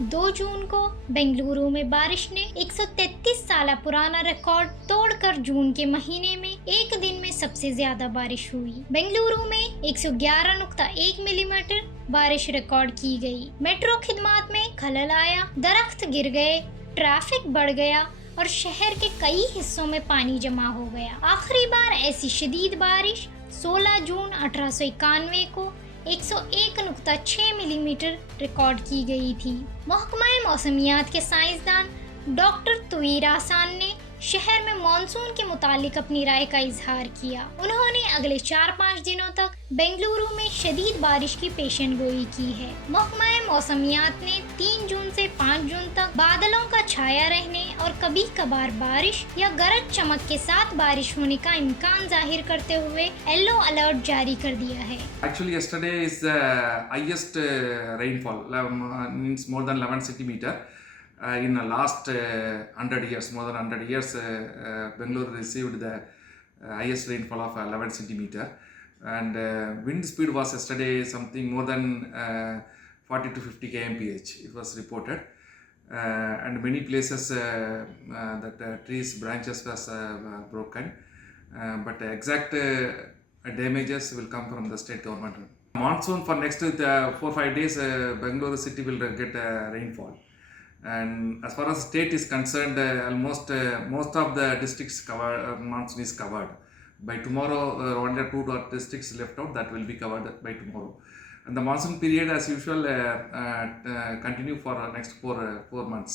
2 جون کو بنگلورو میں بارش نے 133 سالہ پرانا ریکارڈ توڑ کر جون کے مہینے میں ایک دن میں سب سے زیادہ بارش ہوئی۔ بنگلورو میں 111.1 ملی میٹر بارش ریکارڈ کی گئی۔ میٹرو خدمات میں خلل آیا، درخت گر گئے، ٹریفک بڑھ گیا اور شہر کے کئی حصوں میں پانی جمع ہو گیا۔ آخری بار ایسی شدید بارش 16 جون 1891 کو 101.6 ملی میٹر ریکارڈ کی گئی تھی۔ محکمہ موسمیات کے سائنسدان ڈاکٹر توویرسان نے شہر میں مونسون کے متعلق اپنی رائے کا اظہار کیا۔ انہوں نے اگلے 4-5 دنوں تک بنگلورو میں شدید بارش کی پیشن گوئی کی ہے۔ محکمہ موسمیات نے 3 جون سے 5 جون تک بادلوں کا چھایا رہنے اور کبھی کبھار بارش یا گرج چمک کے ساتھ بارش ہونے کا امکان ظاہر کرتے ہوئے یلو الرٹ جاری کر دیا ہے۔ Actually, yesterday is the highest rainfall, means more than 11 centimeter. In the last 100 years, more than 100 years, Bengaluru received the highest rainfall of 11 centimeter. And wind speed was yesterday something more than 40 to 50 kmph. It was reported. And many places that trees branches was broken. But exact damages will come from the state government. Monsoon for next 4-5 days, Bengaluru city will get rainfall. And as far as state is concerned, almost most of the districts monsoon is covered. By tomorrow, only 2 districts left out that will be covered by tomorrow. And the monsoon period, as usual, continue for next 4 months.